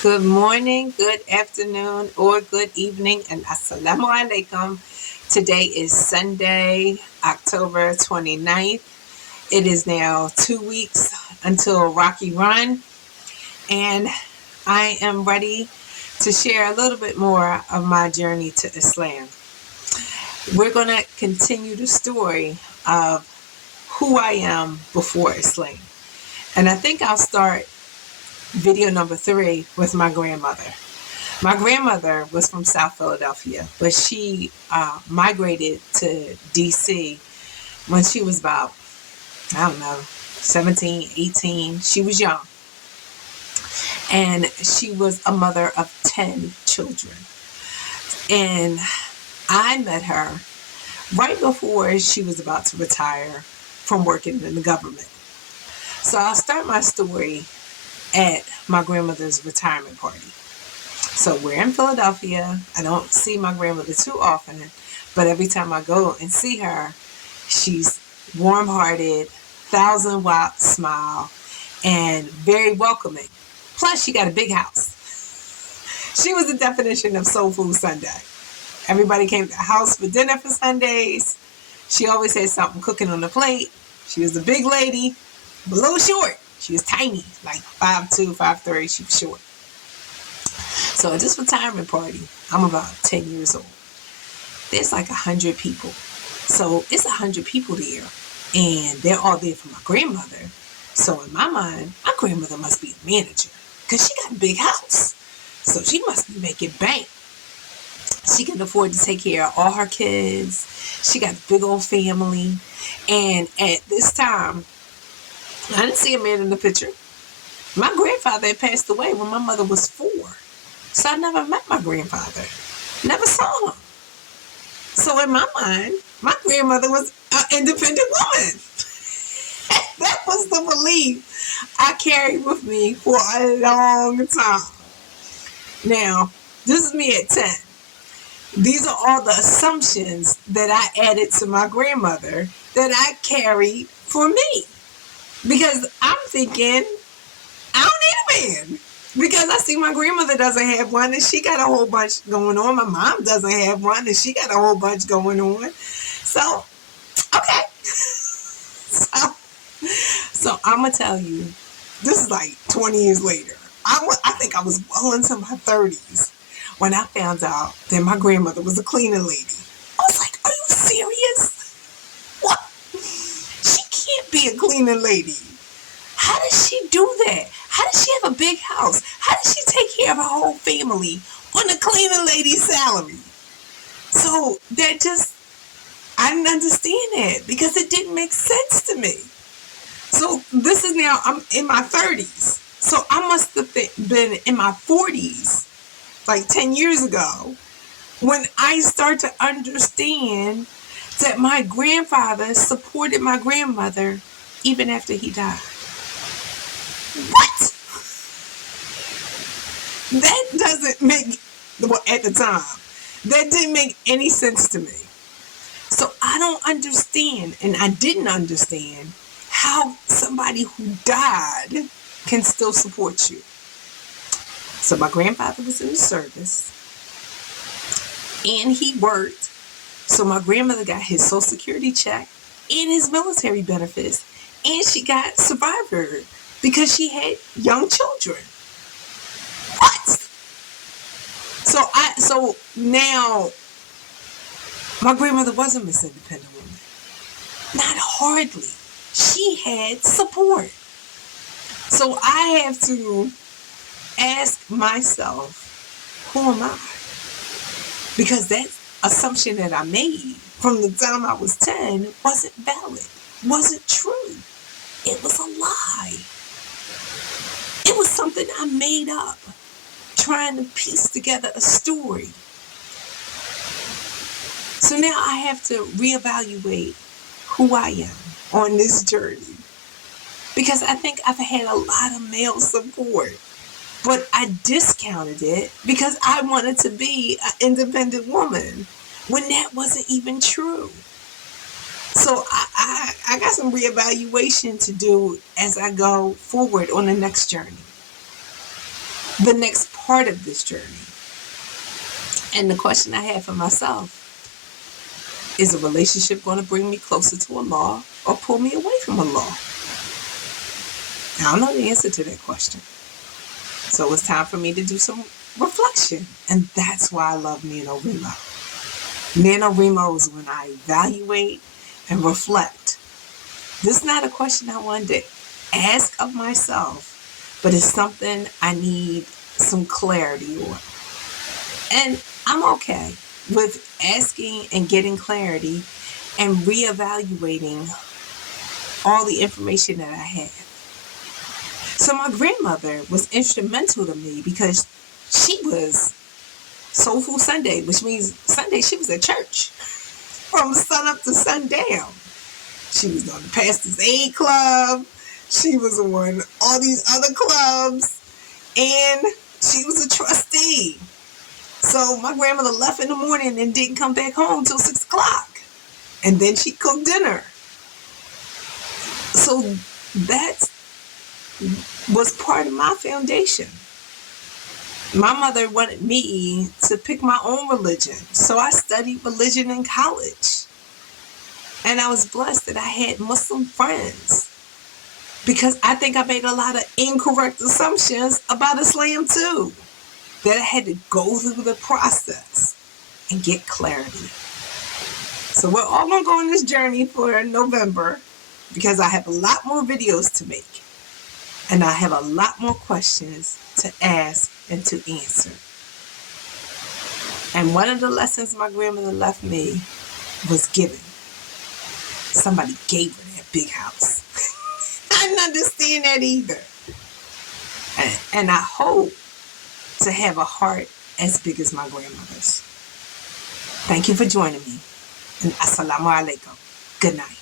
Good morning, good afternoon, or good evening, and assalamu alaikum. Today is Sunday, October 29th. It is now 2 weeks until Rocky Run, and I am ready to share a little bit more of my journey to Islam. We're going to continue the story of who I am before Islam. And I think I'll start video number 3 with my grandmother. My grandmother was from South Philadelphia, but she migrated to D.C. when she was about, 17, 18. She was young. And she was a mother of 10 children. And I met her right before she was about to retire from working in the government. So I'll start my story at my grandmother's retirement party. So we're in Philadelphia. I don't see my grandmother too often, but every time I go and see her, she's warm-hearted, 1,000-watt smile, and very welcoming. Plus, she got a big house. She was the definition of Soul Food Sunday. Everybody came to the house for dinner for Sundays. She always had something cooking on the plate. She was a big lady, but a little short. She was tiny, like 5'2", 5'3". She was short. So at this retirement party, I'm about 10 years old. There's like 100 people. So it's 100 people there. And they're all there for my grandmother. So in my mind, my grandmother must be the manager because she got a big house. So she must be making bank. She can afford to take care of all her kids. She got a big old family. And at this time, I didn't see a man in the picture. My grandfather had passed away when my mother was 4. So I never met my grandfather. Never saw him. So in my mind, my grandmother was an independent woman. That was the belief I carried with me for a long time. Now, this is me at 10. These are all the assumptions that I added to my grandmother that I carried for me. Because I'm thinking, I don't need a man. Because I see my grandmother doesn't have one and she got a whole bunch going on. My mom doesn't have one and she got a whole bunch going on. So, okay. So I'm going to tell you, this is like 20 years later. I think I was well into my 30s when I found out that my grandmother was a cleaning lady. I was like, are you serious? What? She can't be a cleaning lady. How does she do that? How does she have a big house? How does she take care of her whole family on a cleaning lady's salary? So I didn't understand that because it didn't make sense to me. So this is now, I'm in my 30s. So I must have been in my 40s, like 10 years ago, when I start to understand that my grandfather supported my grandmother even after he died. What? That doesn't make, well, at the time, that didn't make any sense to me. So I don't understand, and I didn't understand, how somebody who died can still support you. So my grandfather was in the service, and he worked. So my grandmother got his Social Security check and his military benefits, and she got survivor because she had young children. What? So now my grandmother wasn't Miss Independent Woman. Not hardly. She had support. So I have to ask myself, who am I? Because that assumption that I made from the time I was 10 wasn't valid, wasn't true. It was a lie. It was something I made up, trying to piece together a story. So now I have to reevaluate who I am on this journey. Because I think I've had a lot of male support, but I discounted it because I wanted to be an independent woman when that wasn't even true. So I got some reevaluation to do as I go forward on the next journey. the next part of this journey. And the question I have for myself, is a relationship going to bring me closer to Allah or pull me away from Allah? I don't know the answer to that question. So it's time for me to do some reflection. And that's why I love NaNoWriMo. NaNoWriMo is when I evaluate and reflect. This is not a question I wanted to ask of myself, but it's something I need some clarity on. And I'm okay with asking and getting clarity and reevaluating all the information that I have. So my grandmother was instrumental to me because she was Soulful Sunday, which means Sunday she was at church from sun up to sundown. She was on the Pastor's Aid Club. She was on all these other clubs. And she was a trustee. So my grandmother left in the morning and didn't come back home till 6 o'clock. And then she cooked dinner. So that was part of my foundation. My mother wanted me to pick my own religion. So I studied religion in college. And I was blessed that I had Muslim friends. Because I think I made a lot of incorrect assumptions about Islam too. That I had to go through the process and get clarity. So we're all going to go on this journey for November because I have a lot more videos to make. And I have a lot more questions to ask and to answer. And one of the lessons my grandmother left me was giving. Somebody gave her that big house. I didn't understand that either. And I hope to have a heart as big as my grandmother's. Thank you for joining me. And assalamu alaikum. Good night.